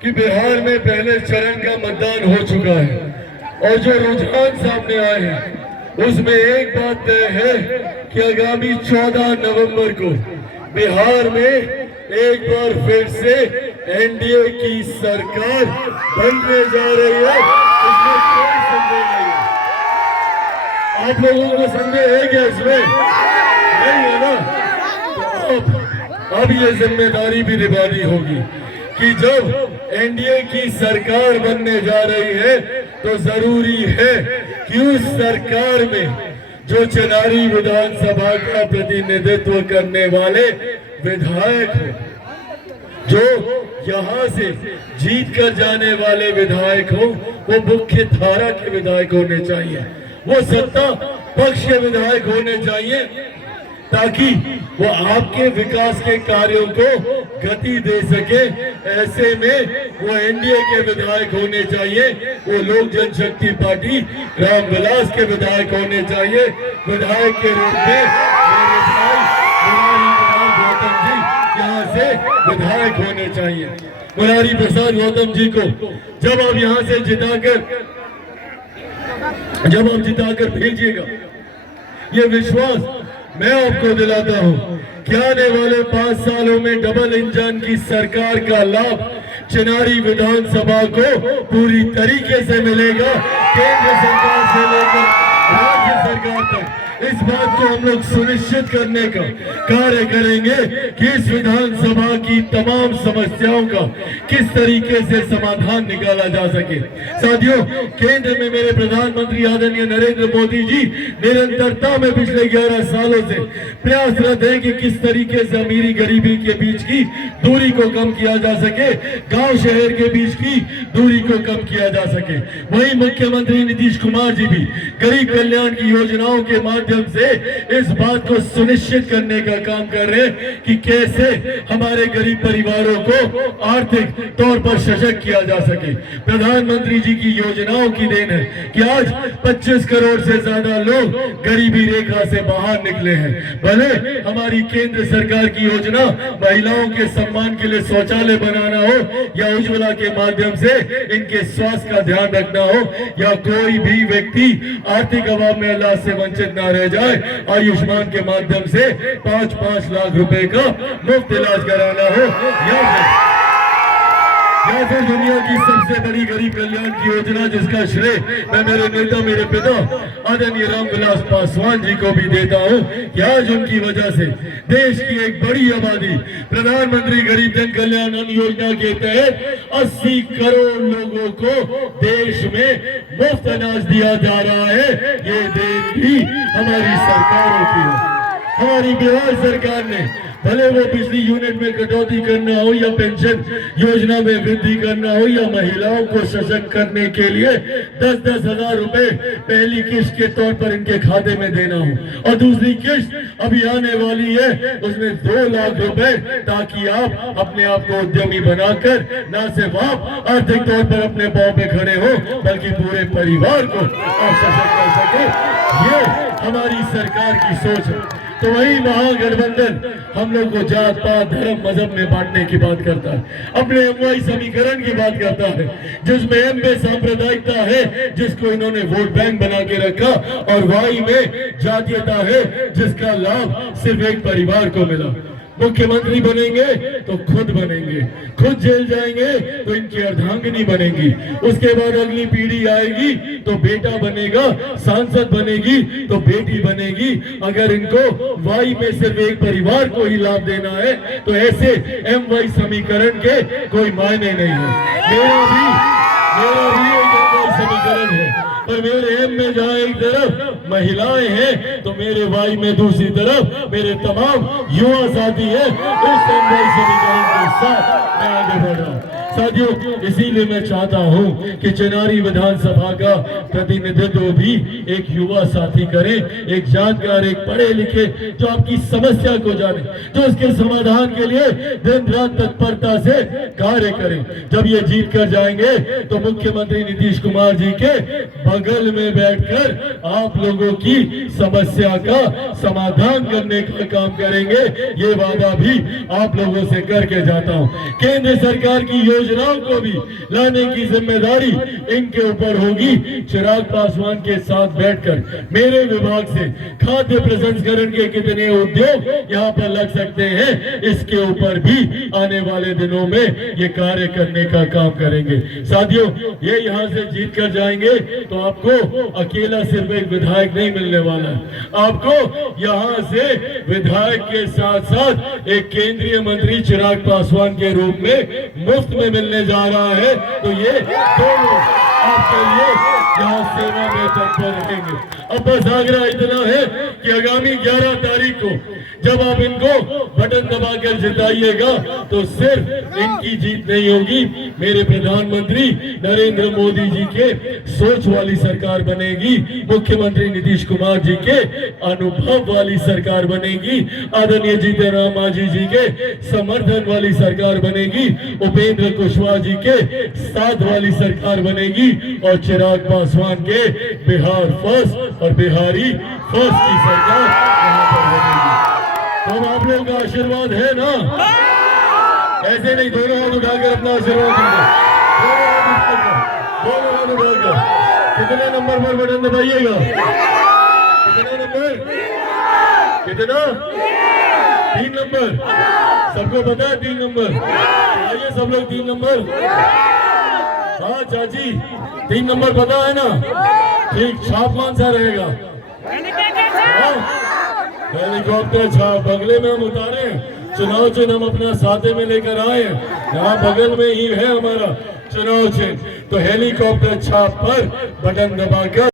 कि बिहार में पहले चरण का मतदान हो चुका है और जो रुझान सामने आए हैं उसमें एक बात तय है कि आगामी 14 नवंबर को बिहार में एक बार फिर से एनडीए की सरकार बनने जा रही है। इसमें कोई संदेह नहीं है। आप लोगों को संदेह है क्या इसमें? नहीं है ना? तो अब ये जिम्मेदारी भी निभानी होगी कि जब एनडीए की सरकार बनने जा रही है तो जरूरी है कि उस सरकार में जो चनारी विधानसभा का प्रतिनिधित्व करने वाले विधायक हो, जो यहां से जीत कर जाने वाले विधायक हो, वो मुख्य धारा के विधायक होने चाहिए, वो सत्ता पक्ष के विधायक होने चाहिए, ताकि वो आपके विकास के कार्यों को गति दे सके। ऐसे में वो एनडीए के विधायक होने चाहिए, वो लोक जनशक्ति पार्टी रामविलास के विधायक होने चाहिए। विधायक के रूप में मेरे भाई गौतम जी यहाँ से विधायक होने चाहिए। मुरारी प्रसाद गौतम जी को जब आप यहाँ से जिताकर भेजिएगा, ये विश्वास मैं आपको दिलाता हूं कि आने वाले 5 सालों में डबल इंजन की सरकार का लाभ चनारी विधानसभा को पूरी तरीके से मिलेगा। केंद्र सरकार से लेकर राज्य सरकार तक इस बात को हम लोग सुनिश्चित करने का कार्य करेंगे कि इस विधानसभा की तमाम समस्याओं का किस तरीके से समाधान निकाला जा सके। साथियों, केंद्र में मेरे प्रधानमंत्री आदरणीय नरेंद्र मोदी जी निरंतरता में पिछले 11 सालों से प्रयासरत है कि किस तरीके से अमीरी गरीबी के बीच की दूरी को कम किया जा सके, गांव शहर के बीच की दूरी को कम किया जा सके। वहीं मुख्यमंत्री नीतीश कुमार जी भी गरीब कल्याण की योजनाओं के माध्यम से इस बात को सुनिश्चित करने का काम कर रहे हैं कि कैसे हमारे गरीब परिवारों को आर्थिक तौर पर सशक्त किया जा सके। प्रधानमंत्री जी की योजनाओं की देन है कि आज 25 करोड़ से ज्यादा लोग गरीबी रेखा से बाहर निकले हैं। भले हमारी केंद्र सरकार की योजना महिलाओं के सम्मान के लिए शौचालय बनाना हो, या उज्ज्वला के माध्यम से इनके स्वास्थ्य का ध्यान रखना हो, या कोई भी व्यक्ति आर्थिक अभाव में इलाज से वंचित न रह जाए, आयुष्मान के माध्यम से 5-5 लाख रुपए का मुफ्त इलाज कराना हो, या फिर दुनिया की सबसे बड़ी गरीब कल्याण की योजना जिसका श्रेय मैं मेरे नेता, मेरे पिता आदरणीय रामविलास पासवान जी को भी देता हूं कि आज उनकी वजह से देश की एक बड़ी आबादी प्रधानमंत्री गरीब जन कल्याण अन्न योजना के तहत 80 करोड़ लोगों को देश में मुफ्त अनाज दिया जा रहा है। ये देन भी हमारी सरकारों की है। हमारी बिहार सरकार ने भले वो बिजली यूनिट में कटौती करना हो, या पेंशन योजना में वृद्धि करना हो, या महिलाओं को सशक्त करने के लिए 10-10 हजार रुपए पहली किस्त के तौर पर इनके खाते में देना हो, और दूसरी किस्त अभी आने वाली है उसमें 2 लाख रुपए, ताकि आप अपने आप को उद्यमी बनाकर न सिर्फ आप आर्थिक तौर पर अपने पांव पे खड़े हो, बल्कि पूरे परिवार को आप सशक्त कर सके। ये हमारी सरकार की सोच है। तो वही महागठबंधन हम लोग को जात पात धर्म मजहब में बांटने की बात करता है, अपने एमवाई समीकरण की बात करता है, जिसमें एम में सांप्रदायिकता है जिसको इन्होंने वोट बैंक बना के रखा, और वाई में जातीयता है जिसका लाभ सिर्फ एक परिवार को मिला। मुख्यमंत्री बनेंगे तो खुद बनेंगे, खुद जेल जाएंगे तो इनकी अर्धांगिनी बनेगी, उसके बाद अगली पीढ़ी आएगी तो बेटा बनेगा, सांसद बनेगी तो बेटी बनेगी। अगर इनको वाई में सिर्फ एक परिवार को ही लाभ देना है तो ऐसे एम वाई समीकरण के कोई मायने नहीं है। मेरा भी एक एम वाई समीकरण है, पर मेरे एम में जहाँ एक तरफ महिलाएं हैं तो मेरे वाई में दूसरी तरफ मेरे तमाम युवा साथी हैं। इस एम वाई समीकरण के साथ मैं आगे बढ़ रहा हूँ। साथियों, इसीलिए मैं चाहता हूं कि चनारी विधानसभा का प्रतिनिधित्व भी एक युवा साथी करे, एक जानकार, एक पढ़े लिखे, जो आपकी समस्या को जाने, जो उसके समाधान के लिए दिन रात तत्परता से कार्य करे। जब ये जीत कर जाएंगे तो मुख्यमंत्री नीतीश कुमार जी के बगल में बैठकर आप लोगों की समस्या का समाधान करने का काम करेंगे। ये वादा भी आप लोगों से करके जाता हूं। केंद्र सरकार की योजनाओं को भी लाने की जिम्मेदारी इनके ऊपर होगी। चिराग पासवान के साथ बैठकर मेरे विभाग से खाद्य प्रसंस्करण के कितने उद्योग यहाँ पर लग सकते हैं, इसके ऊपर भी आने वाले दिनों में ये कार्य करने का काम करेंगे। साथियों, ये यहाँ से जीत कर जाएंगे तो आपको अकेला सिर्फ एक विधायक नहीं मिलने वाला है, आपको यहाँ से विधायक के साथ साथ एक केंद्रीय मंत्री चिराग पासवान के रूप में मुफ्त में मिलने जा रहा है। तो ये दोनों आपके लिए यहाँ सेवा में तत्पर रहेंगे। अब बस आग्रह इतना है कि आगामी 11 तारीख को जब आप इनको बटन दबाकर जिताइएगा तो सिर्फ इनकी जीत नहीं होगी, मेरे प्रधानमंत्री नरेंद्र मोदी जी के सोच वाली सरकार बनेगी, मुख्यमंत्री नीतीश कुमार जी के अनुभव वाली सरकार बनेगी, आदरणीय जीतन राम मांझी जी के समर्थन वाली सरकार बनेगी, उपेंद्र कुशवाहा जी के साथ वाली सरकार बनेगी और चिराग पासवान के बिहार फर्स्ट और बिहारी फर्स्ट की सरकार यहाँ पर बनेगी। तो आप लोगों का आशीर्वाद है ना? ऐसे नहीं, दोनों हाथ उठाकर अपना आशीर्वाद दीजिए, दोनों हाथ उठाकर। कितने नंबर पर बटन दबाइएगा? कितना नंबर? कितना? 3 नंबर। सबको पता है 3 नंबर? आइए सब लोग 3 नंबर। हाँ चाची, 3 नंबर पता है ना? ठीक, छाप कौन सा रहेगा? हेलीकॉप्टर छाप बगले में हम उतारे, चुनाव चिन्ह हम अपना साथे में लेकर आए, यहाँ बगल में ही है हमारा चुनाव चिन्ह। तो हेलीकॉप्टर छाप पर बटन दबाकर